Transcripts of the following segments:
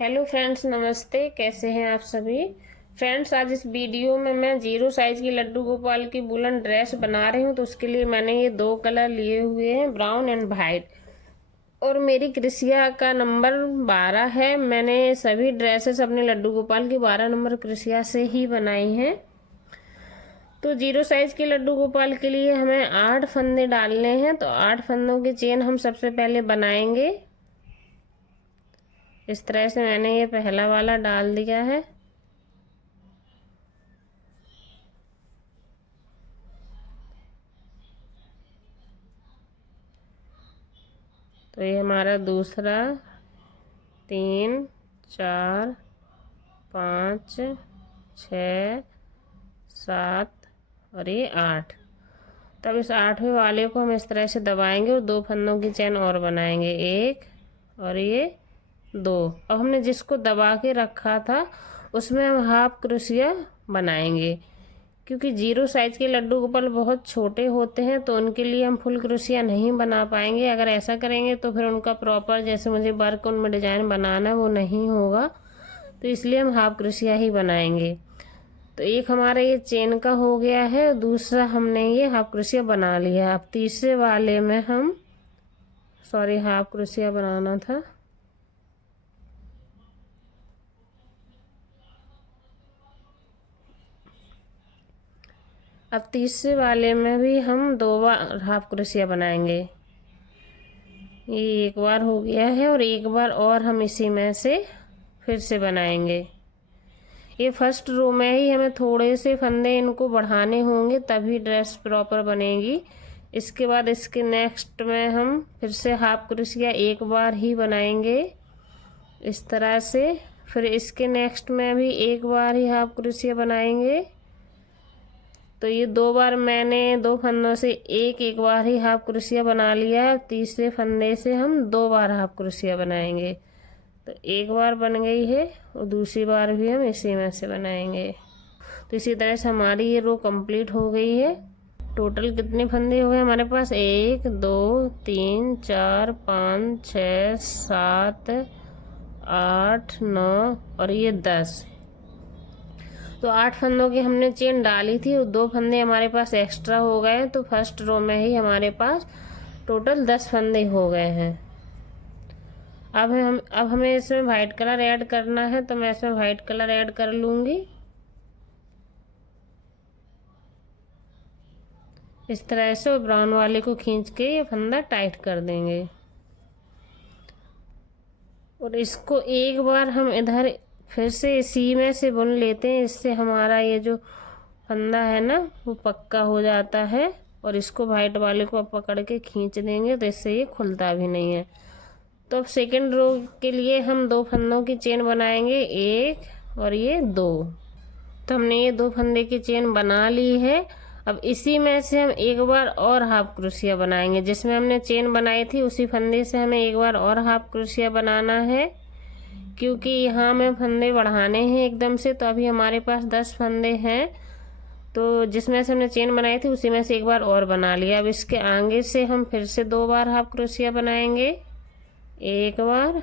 Hello friends, नमस्ते। कैसे हैं आप सभी फ्रेंड्स। आज इस वीडियो में मैं जीरो साइज की लड्डू गोपाल की वुलन ड्रेस बना रही हूँ। तो उसके लिए मैंने ये दो कलर लिए हुए हैं, ब्राउन एंड वाइट। और मेरी क्रिसिया का नंबर 12 है। मैंने सभी ड्रेसेस अपने लड्डू गोपाल की 12 नंबर क्रिसिया से ही बनाई हैं। तो जीरो साइज के लड्डू गोपाल के लिए हमें 8 फंदे डालने हैं। तो 8 फंदों की चेन हम सबसे पहले बनाएंगे। इस तरह से मैंने ये पहला वाला डाल दिया है। तो ये हमारा दूसरा, 3, 4, 5, 6, 7 और ये 8। तब इस 8वें वाले को हम इस तरह से दबाएंगे और दो फंदों की चेन और बनाएंगे, एक और ये दो। अब हमने जिसको दबा के रखा था उसमें हम हाफ क्रोशिया बनाएंगे, क्योंकि जीरो साइज के लड्डू गोपाल बहुत छोटे होते हैं तो उनके लिए हम फुल क्रोशिया नहीं बना पाएंगे। अगर ऐसा करेंगे तो फिर उनका प्रॉपर जैसे मुझे वर्क उनमें डिजाइन बनाना वो नहीं होगा। तो इसलिए हम हाफ क्रोशिया ही बनाएंगे। तो एक हमारा ये चेन का हो गया है, दूसरा हमने ये हाफ क्रोशिया बना लिया। अब तीसरे वाले में हम हाफ क्रोशिया बनाना था। अब तीसरे वाले में भी हम 2 बार हाफ क्रोशिया बनाएंगे। ये एक बार हो गया है और एक बार और हम इसी में से फिर से बनाएंगे। ये फर्स्ट रो में ही हमें थोड़े से फंदे इनको बढ़ाने होंगे, तभी ड्रेस प्रॉपर बनेगी। इसके बाद इसके नेक्स्ट में हम फिर से हाफ क्रोशिया एक बार ही बनाएंगे इस तरह से। फिर इसके नेक्स्ट में भी एक बार ही हाफ क्रोशिया बनाएंगे। तो ये 2 बार मैंने 2 फंदों से एक बार ही हाफ क्रोशिया बना लिया है। तीसरे फंदे से हम 2 बार हाफ क्रोशिया बनाएंगे। तो एक बार बन गई है और दूसरी बार भी हम इसी में से बनाएंगे। तो इसी तरह से हमारी ये रो कंप्लीट हो गई है। टोटल कितने फंदे हो गए हमारे पास? 1, 2, 3, 4, 5, 6, 7, 8, 9 और ये 10। तो 8 फंदों की हमने चेन डाली थी और 2 फंदे हमारे पास एक्स्ट्रा हो गए। तो फर्स्ट रो में ही हमारे पास टोटल 10 फंदे हो गए हैं। अब हमें इसमें वाइट कलर ऐड करना है। तो मैं इसमें वाइट कलर ऐड कर लूंगी। इस तरह से ब्राउन वाले को खींच के ये फंदा टाइट कर देंगे। और इसको एक बार हम इधर फिर से इसी में से बुन लेते हैं। इससे हमारा ये जो फंदा है ना वो पक्का हो जाता है। और इसको वाइट वाले को पकड़ के खींच देंगे तो इससे ये खुलता भी नहीं है। तो अब सेकेंड रो के लिए हम 2 फंदों की चेन बनाएंगे, एक और ये 2। तो हमने ये 2 फंदे की चेन बना ली है। अब इसी में से हम एक बार और हाफ क्रोशिया बनाएंगे। जिसमें हमने चेन बनाई थी उसी फंदे से हमें एक बार और हाफ क्रोशिया बनाना है, क्योंकि यहाँ हमें फंदे बढ़ाने हैं एकदम से। तो अभी हमारे पास 10 फंदे हैं। तो जिसमें से हमने चेन बनाई थी उसी में से एक बार और बना लिया। अब इसके आगे से हम फिर से 2 बार हाफ क्रोशिया बनाएंगे, एक बार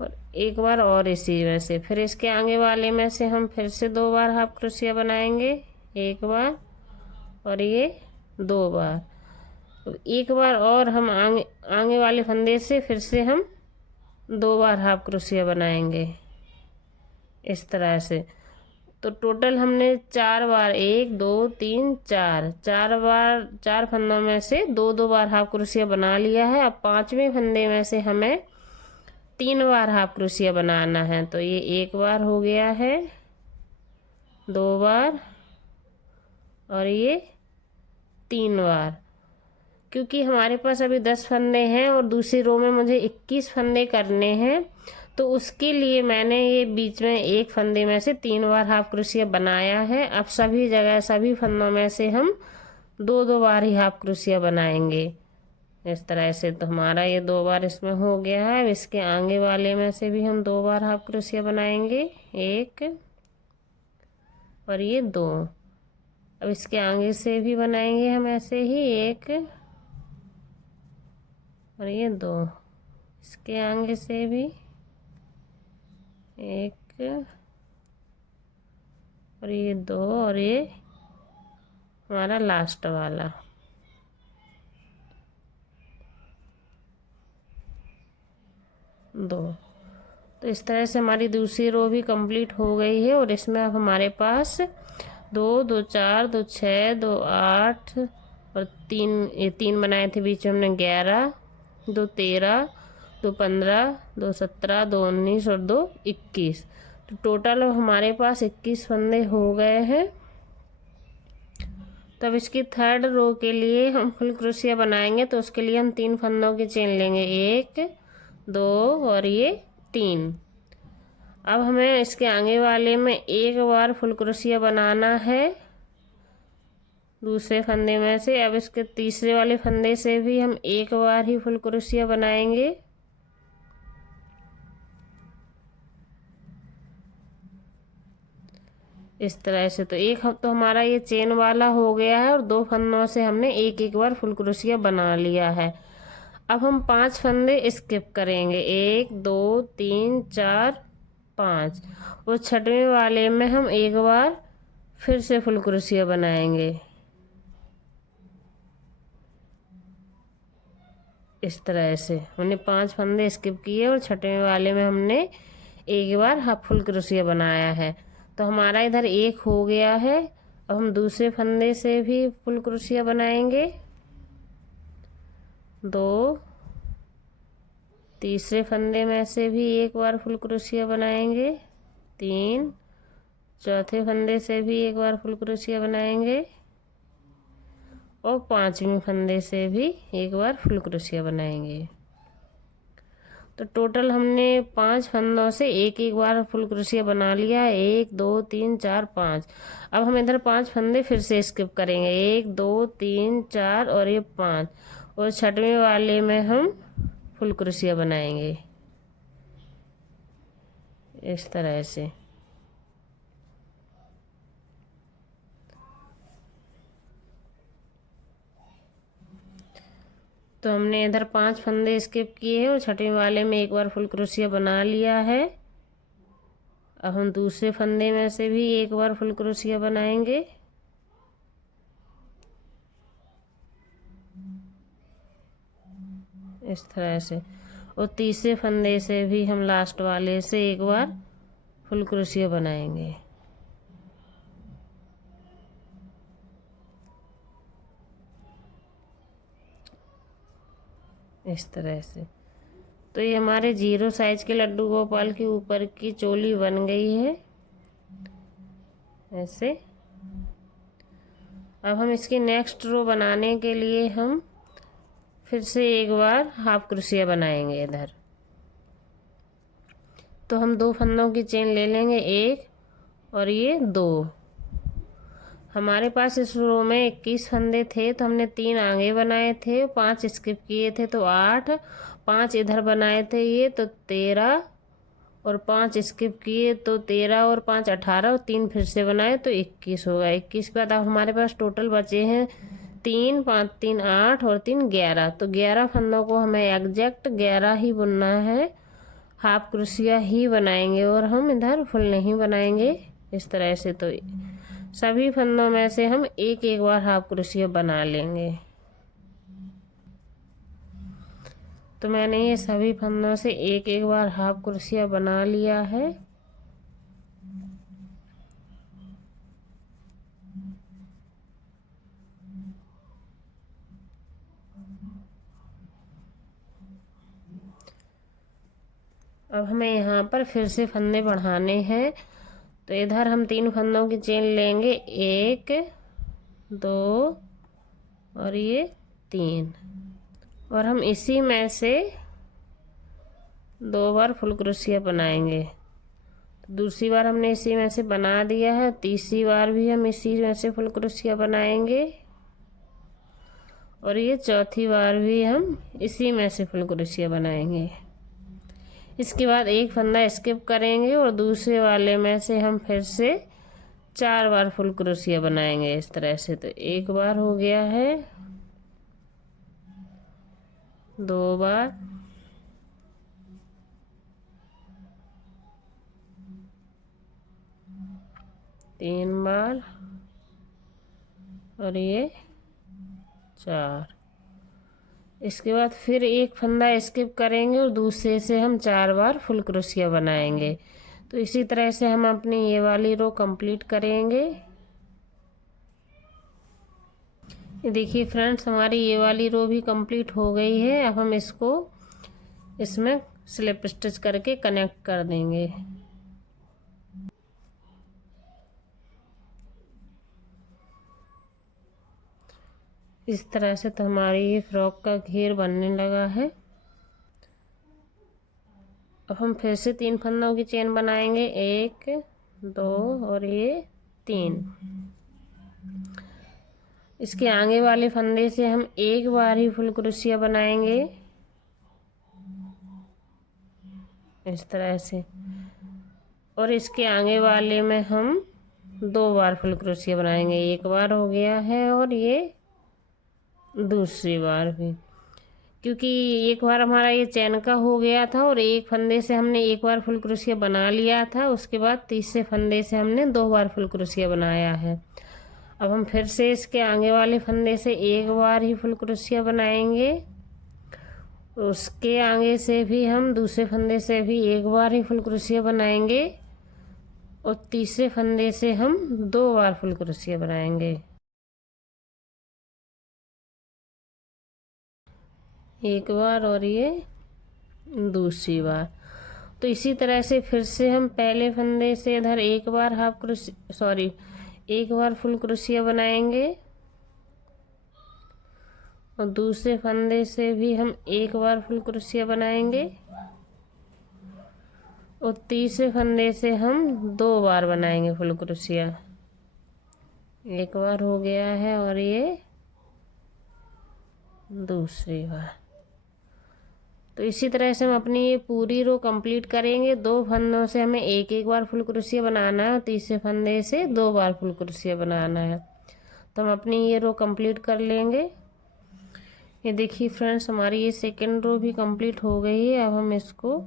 और एक बार और इसी में से। फिर इसके आगे वाले में से हम फिर से 2 बार हाफ क्रोशिया बनाएंगे, एक बार और ये 2 बार। तो एक बार और हम आगे वाले फंदे से फिर से हम 2 बार हाफ क्रोशिया बनाएंगे इस तरह से। तो टोटल हमने 4 बार, 1, 2, 3, 4 बार 4 फंदों में से 2 बार हाफ क्रोशिया बना लिया है। अब 5वें फंदे में से हमें 3 बार हाफ क्रोशिया बनाना है। तो ये एक बार हो गया है, 2 बार और ये 3 बार। क्योंकि हमारे पास अभी 10 फंदे हैं और दूसरी रो में मुझे 21 फंदे करने हैं, तो उसके लिए मैंने ये बीच में एक फंदे में से 3 बार हाफ क्रोशिया बनाया है। अब सभी जगह सभी फंदों में से हम 2 बार ही हाफ क्रोशिया बनाएंगे इस तरह से। तो हमारा ये 2 बार इसमें हो गया है। अब इसके आगे वाले में से भी हम 2 बार हाफ क्रोशिया बनाएंगे, एक और ये 2। अब इसके आगे से भी बनाएंगे हम ऐसे ही, एक और ये 2। इसके आगे से भी एक, और ये दो, और ये हमारा लास्ट वाला। दो। तो इस तरह से हमारी दूसरी रो भी कंप्लीट हो गई है। और इसमें अब हमारे पास 2 2 4 2 6 2 8 और 3, ये 3 बनाए थे बीच में हमने 11, 2 13, 2 15, 2 17, 2 19 और 2 21। तो टोटल हमारे पास 21 फंदे हो गए हैं। तब इसकी थर्ड रो के लिए हम फुल क्रोशिया बनाएंगे। तो उसके लिए हम 3 फंदों की चेन लेंगे, 1 2 और ये 3। अब हमें इसके आगे वाले में एक बार फुल क्रोशिया बनाना है दूसरे फंदे में से। अब इसके तीसरे वाले फंदे से भी हम एक बार ही फुल क्रोशिया बनाएंगे। इस तरह से। तो एक तो हमारा ये चेन वाला हो गया है और 2 फंदों से हमने एक एक बार फुल क्रोशिया बना लिया है। अब हम 5 फंदे स्किप करेंगे, 1 2 3 4 5। और छठवें वाले में हम एक बार फिर से फुल क्रोशिया बनाएंगे। इस तरह से हमने 5 फंदे स्किप किए और छठवें वाले में हमने एक बार हाफ फुल क्रोशिया बनाया है। तो हमारा इधर एक हो गया है। अब हम दूसरे फंदे से भी फुल क्रोशिया बनाएंगे, 2। तीसरे फंदे में से भी एक बार फुल क्रोशिया बनाएंगे, 3। चौथे फंदे से भी एक बार फुल क्रोशिया बनाएंगे और 5वें फंदे से भी एक बार फुल क्रोशिया बनाएंगे। तो टोटल हमने 5 फंदों से एक एक बार फुल क्रोशिया बना लिया है, 1 2 3 4 5। अब हम इधर 5 फंदे फिर से स्किप करेंगे, 1 2 3 4 और ये 5। और छठवें वाले में हम फुल क्रोशिया बनाएंगे इस तरह से। तो हमने इधर 5 फंदे स्किप किए हैं और छठवें वाले में एक बार फुल क्रोशिया बना लिया है। अब हम दूसरे फंदे में से भी एक बार फुल क्रोशिया बनाएंगे। इस तरह से। और तीसरे फंदे से भी हम लास्ट वाले से एक बार फुल क्रोशिया बनाएंगे। इस तरह से। तो ये हमारे 0 साइज के लड्डू गोपाल के ऊपर की चोली बन गई है ऐसे। अब हम इसकी नेक्स्ट रो बनाने के लिए हम फिर से एक बार हाफ क्रोशिया बनाएंगे इधर। तो हम 2 फंदों की चेन ले लेंगे, 1 और ये 2। हमारे पास इस रो में 21 फंदे थे तो हमने 3 आगे बनाए थे, 5 स्किप किए थे तो 8, 5 इधर बनाए थे ये तो 13, और 5 स्किप किए तो 13 और 5 18, और 3 फिर से बनाए तो 21 होगा। 21 के बाद अब हमारे पास टोटल बचे हैं 3 5 3 8 और 3 11। तो 11 फंदों को हमें एग्जैक्ट 11 ही बुनना है, हाफ क्रोशिया ही बनाएंगे और हम इधर फुल नहीं बनाएंगे इस तरह से। तो सभी फंदों में से हम एक एक बार हाफ क्रोशिया बना लेंगे। तो मैंने ये सभी फंदों से एक एक बार हाफ क्रोशिया बना लिया है। अब हमें यहाँ पर फिर से फंदे बढ़ाने हैं। तो इधर हम 3 फंदों की चेन लेंगे, 1 2 और ये 3। और हम इसी में से 2 बार फुल क्रोशिया बनाएंगे। तो दूसरी बार हमने इसी में से बना दिया है, तीसरी बार भी हम इसी में से फुल क्रोशिया बनाएंगे और ये चौथी बार भी हम इसी में से फुल क्रोशिया बनाएंगे। इसके बाद एक फंदा स्किप करेंगे और दूसरे वाले में से हम फिर से 4 बार फुल क्रोशिया बनाएंगे इस तरह से। तो एक बार हो गया है, 2 बार, 3 बार और ये 4। इसके बाद फिर एक फंदा स्किप करेंगे और दूसरे से हम 4 बार फुल क्रोशिया बनाएंगे। तो इसी तरह से हम अपनी ये वाली रो कंप्लीट करेंगे। देखिए फ्रेंड्स, हमारी ये वाली रो भी कंप्लीट हो गई है। अब हम इसको इसमें स्लिप स्टिच करके कनेक्ट कर देंगे। इस तरह से तो हमारी ये फ्रॉक का घेर बनने लगा है। अब हम फिर से 3 फंदों की चेन बनाएंगे, 1 2 और ये 3। इसके आगे वाले फंदे से हम एक बार ही फुल क्रोशिया बनाएंगे इस तरह से, और इसके आगे वाले में हम 2 बार फुल क्रोशिया बनाएंगे। एक बार हो गया है और ये दूसरी बार भी, क्योंकि एक बार हमारा ये चैन का हो गया था और एक फंदे से हमने एक बार फुल क्रोशिया बना लिया था। उसके बाद तीसरे फंदे से हमने 2 बार फुल क्रोशिया बनाया है। अब हम फिर से इसके आगे वाले फंदे से एक बार ही फुल क्रोशिया बनाएंगे। उसके आगे से भी हम दूसरे फंदे से भी एक बार ही फुल क्रोशिया बनाएंगे और तीसरे फंदे से हम 2 बार फुल क्रोशिया बनाएंगे। एक बार और ये दूसरी बार। तो इसी तरह से फिर से हम पहले फंदे से इधर एक बार एक बार फुल क्रोशिया बनाएंगे और दूसरे फंदे से भी हम एक बार फुल क्रोशिया बनाएंगे और तीसरे फंदे से हम 2 बार बनाएंगे फुल क्रोशिया। एक बार हो गया है और ये दूसरी बार। तो इसी तरह से हम अपनी ये पूरी रो कंप्लीट करेंगे। 2 फंदों से हमें एक एक बार फुल क्रोशिया बनाना है और तीसरे फंदे से 2 बार फुल क्रोशिया बनाना है। तो हम अपनी ये रो कंप्लीट कर लेंगे। ये देखिए फ्रेंड्स, हमारी ये सेकंड रो भी कंप्लीट हो गई है। अब हम इसको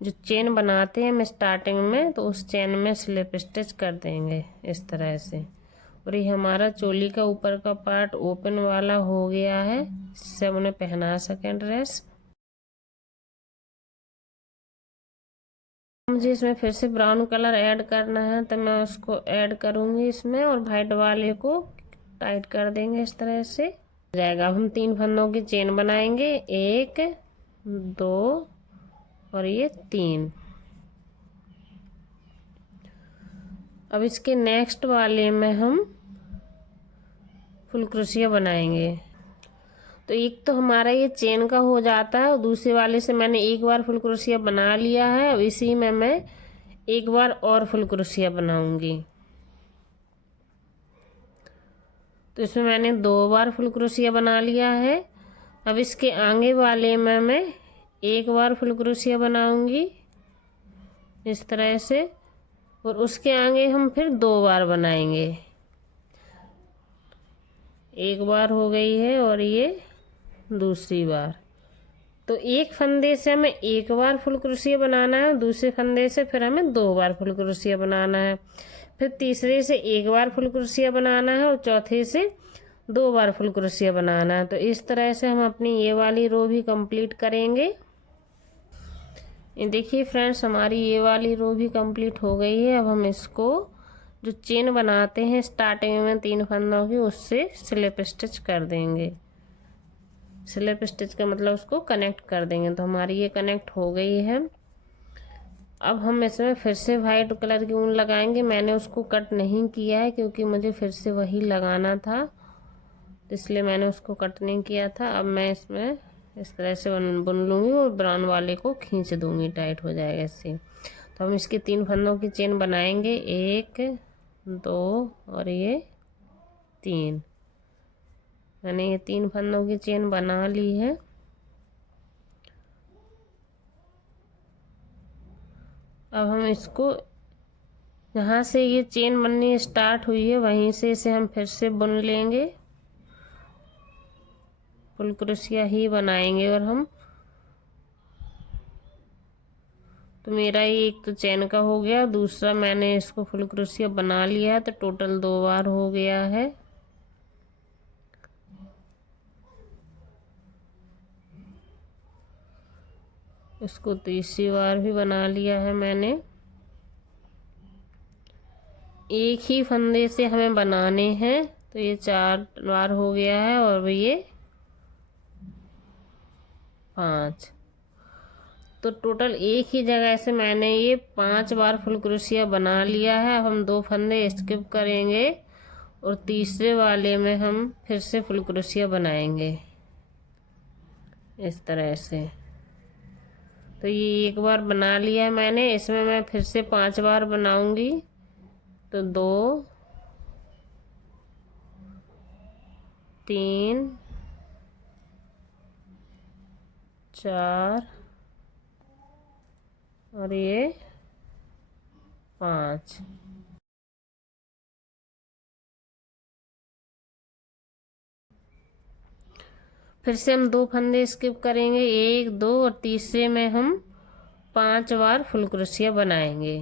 जो चेन बनाते हैं हम स्टार्टिंग में, तो उस चेन में स्लिप स्टिच कर देंगे इस तरह से। और ये हमारा चोली का ऊपर का पार्ट ओपन वाला हो गया है, इससे हम उन्हें पहना सकें ड्रेस। मुझे इसमें फिर से ब्राउन कलर ऐड करना है तो मैं उसको ऐड करूंगी इसमें, और वाइट वाले को टाइट कर देंगे इस तरह से जाएगा। अब हम 3 फंदों की चेन बनाएंगे, 1 2 और ये 3। अब इसके नेक्स्ट वाले में हम फुल क्रोशिया बनाएंगे। तो एक तो हमारा ये चेन का हो जाता है और दूसरे वाले से मैंने एक बार फुल क्रोशिया बना लिया है। अब इसी में मैं एक बार और फुल क्रोशिया बनाऊंगी। तो इसमें मैंने 2 बार फुल क्रोशिया बना लिया है। अब इसके आगे वाले में मैं एक बार फुल क्रोशिया बनाऊंगी इस तरह से, और उसके आगे हम फिर 2 बार बनाएंगे। एक बार हो गई है और ये दूसरी बार। तो एक फंदे से हमें एक बार फुल क्रोशिया बनाना है, दूसरे फंदे से फिर हमें 2 बार फुल क्रोशिया बनाना है, फिर तीसरे से एक बार फुल क्रोशिया बनाना है और चौथे से 2 बार फुल क्रोशिया बनाना है। तो इस तरह से हम अपनी ये वाली रो भी कंप्लीट करेंगे। ये देखिए फ्रेंड्स, हमारी ये वाली रो भी कंप्लीट हो गई है। अब हम इसको जो चेन बनाते हैं स्टार्टिंग में 3 फंदों की, उससे स्लिप स्टिच कर देंगे। स्लिप स्टिच का मतलब उसको कनेक्ट कर देंगे। तो हमारी ये कनेक्ट हो गई है। अब हम इसमें फिर से वाइट कलर की ऊन लगाएंगे। मैंने उसको कट नहीं किया है क्योंकि मुझे फिर से वही लगाना था, तो इसलिए मैंने उसको कट नहीं किया था। अब मैं इसमें इस तरह से बुन लूँगी और ब्राउन वाले को खींच दूँगी, टाइट हो जाएगा इससे। तो हम इसके 3 फंदों की चेन बनाएंगे, 1 2 और ये 3। मैंने ये 3 फंदों की चेन बना ली है। अब हम इसको जहाँ से ये चेन बननी स्टार्ट हुई है वहीं से इसे हम फिर से बुन लेंगे। फुल क्रोशिया ही बनाएंगे और हम तो मेरा ये एक तो चेन का हो गया, दूसरा मैंने इसको फुल क्रोशिया बना लिया है, तो टोटल 2 बार हो गया है। इसको तीसरी बार भी बना लिया है मैंने। एक ही फंदे से हमें बनाने हैं, तो ये 4 बार हो गया है और ये 5। तो टोटल एक ही जगह से मैंने ये 5 बार फुल क्रोशिया बना लिया है। अब हम 2 फंदे स्किप करेंगे और तीसरे वाले में हम फिर से फुल क्रोशिया बनाएंगे इस तरह से। तो ये एक बार बना लिया है मैंने, इसमें मैं फिर से 5 बार बनाऊंगी। तो 2 3 4 और ये 5। फिर से हम 2 फंदे स्किप करेंगे, 1 2 और तीसरे में हम 5 बार फुल क्रोशिया बनाएंगे।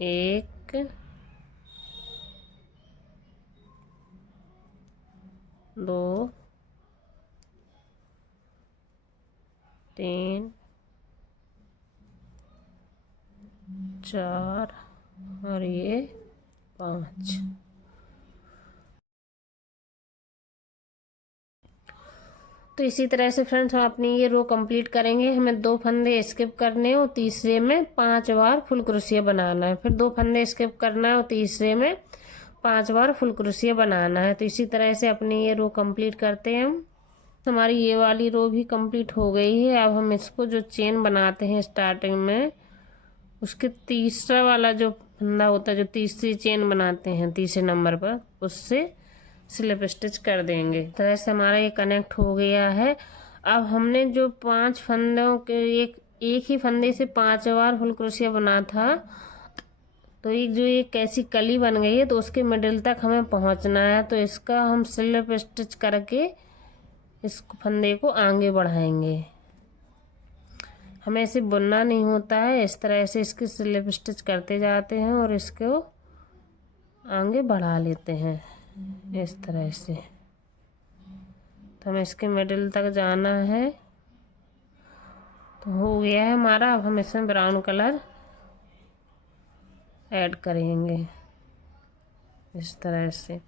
1 2 3 4 और ये 5। तो इसी तरह से फ्रेंड्स हम अपनी ये रो कंप्लीट करेंगे। हमें 2 फंदे स्किप करने और तीसरे में 5 बार फुल क्रोशिया बनाना है, फिर 2 फंदे स्किप करना है और तीसरे में 5 बार फुल क्रोशिया बनाना है। तो इसी तरह से अपनी ये रो कंप्लीट करते हैं हम। हमारी ये वाली रो भी कंप्लीट हो गई है। अब हम इसको जो चेन बनाते हैं स्टार्टिंग में, उसके तीसरा वाला जो फंदा होता है, जो तीसरी चेन बनाते हैं तीसरे नंबर पर, उससे स्लिप स्टिच कर देंगे। इस तरह से हमारा ये कनेक्ट हो गया है। अब हमने जो 5 फंदों के एक ही फंदे से 5 बार फुल क्रोशिया बना था, तो एक कैसी कली बन गई है, तो उसके मिडिल तक हमें पहुंचना है। तो इसका हम स्लिप स्टिच करके इस फंदे को आगे बढ़ाएंगे। हमें इसे बुनना नहीं होता है, इस तरह से इसकी स्लिप स्टिच करते जाते हैं और इसको आगे बढ़ा लेते हैं इस तरह से। तो हमें इसके मिडिल तक जाना है। तो हो गया है हमारा। अब हम इसमें ब्राउन कलर ऐड करेंगे इस तरह से।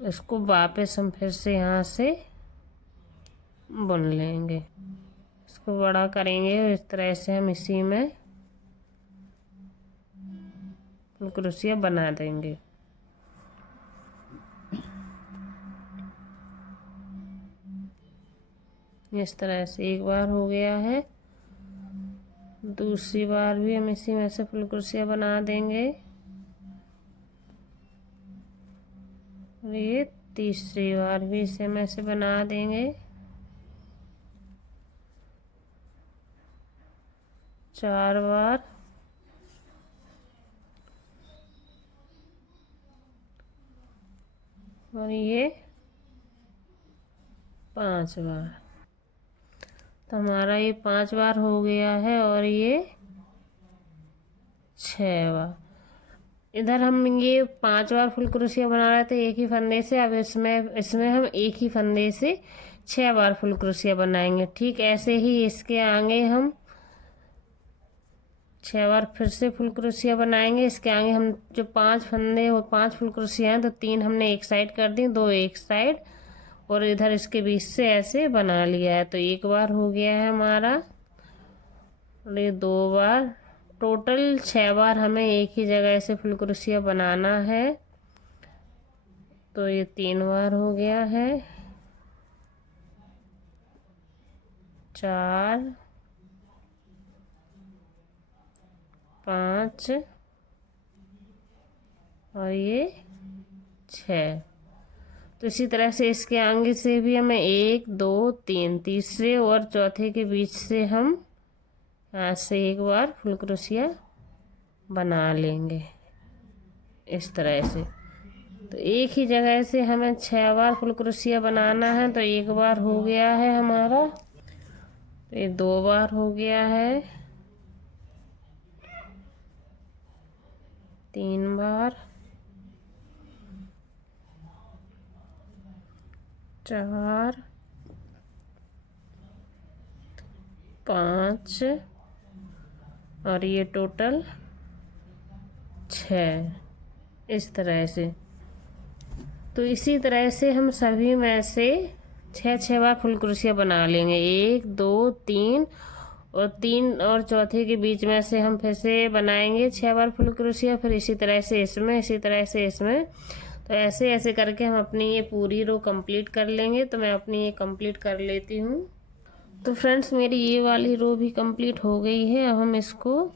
इसको वापस हम फिर से यहाँ से बुन लेंगे, इसको बड़ा करेंगे और इस तरह से हम इसी में फुल क्रोशिया बना देंगे। इस तरह से एक बार हो गया है, दूसरी बार भी हम इसी में से फुल क्रोशिया बना देंगे और ये तीसरी बार भी इसे में से बना देंगे। 4 बार और ये 5 बार। तो हमारा ये 5 बार हो गया है और ये 6 बार। इधर हम ये 5 बार फुल क्रोशिया बना रहे थे एक ही फंदे से। अब इसमें हम एक ही फंदे से 6 बार फुल क्रोशिया बनाएंगे। ठीक ऐसे ही इसके आगे हम 6 बार फिर से फुल क्रोशिया बनाएंगे। इसके आगे हम जो 5 फंदे और 5 फुल क्रोशिया हैं, तो 3 हमने एक साइड कर दी, 2 एक साइड, और इधर इसके बीच से ऐसे बना लिया है। तो एक बार हो गया है हमारा और ये 2 बार। टोटल 6 बार हमें एक ही जगह से फुल क्रोशिया बनाना है। तो ये 3 बार हो गया है, 4 5 और ये 6। तो इसी तरह से इसके आगे से भी हमें 1 2 3 तीसरे और चौथे के बीच से हम यहाँ से एक बार फुल क्रोशिया बना लेंगे इस तरह से। तो एक ही जगह से हमें 6 बार फुल क्रोशिया बनाना है। तो एक बार हो गया है हमारा। तो ये 2 बार हो गया है, 3 बार, 4, 5 और ये टोटल 6। इस तरह से। तो इसी तरह से हम सभी में से 6 बार फुल क्रोशिया बना लेंगे। 1 2 3 और 3 और चौथे के बीच में से हम फिर से बनाएंगे 6 बार फुल क्रोशिया। फिर इसी तरह से इसमें, इसी तरह से इसमें। तो ऐसे ऐसे करके हम अपनी ये पूरी रो कंप्लीट कर लेंगे। तो मैं अपनी ये कंप्लीट कर लेती हूँ। तो फ्रेंड्स मेरी ये वाली रो भी कंप्लीट हो गई है। अब हम इसको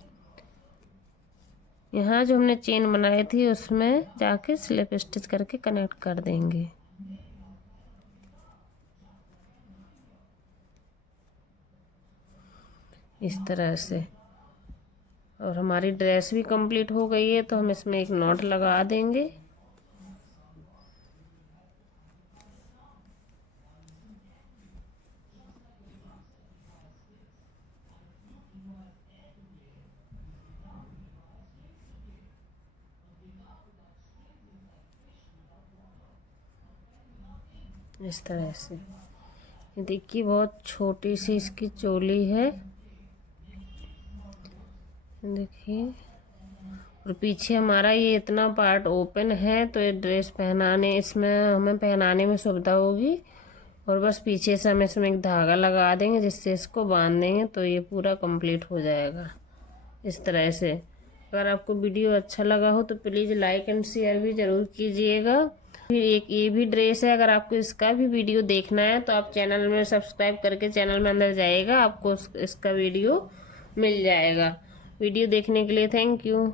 यहाँ जो हमने चेन बनाई थी उसमें जाके स्लिप स्टिच करके कनेक्ट कर देंगे। इस तरह से। और हमारी ड्रेस भी कंप्लीट हो गई है। तो हम इसमें एक नॉट लगा देंगे। इस तरह से। ये देखिए बहुत छोटी सी इसकी चोली है, देखिए। और पीछे हमारा ये इतना पार्ट ओपन है। तो ये ड्रेस पहनाने, इसमें हमें पहनाने में सुविधा होगी। और बस पीछे से हम इसमें एक धागा लगा देंगे जिससे इसको बांध देंगे। तो ये पूरा कंप्लीट हो जाएगा इस तरह से। अगर आपको वीडियो अच्छा लगा हो तो प्लीज़ लाइक एंड शेयर भी ज़रूर कीजिएगा। फिर एक ये भी ड्रेस है, अगर आपको इसका भी वीडियो देखना है तो आप चैनल में सब्सक्राइब करके चैनल में अंदर जाइएगा, आपको इसका वीडियो मिल जाएगा। वीडियो देखने के लिए थैंक यू।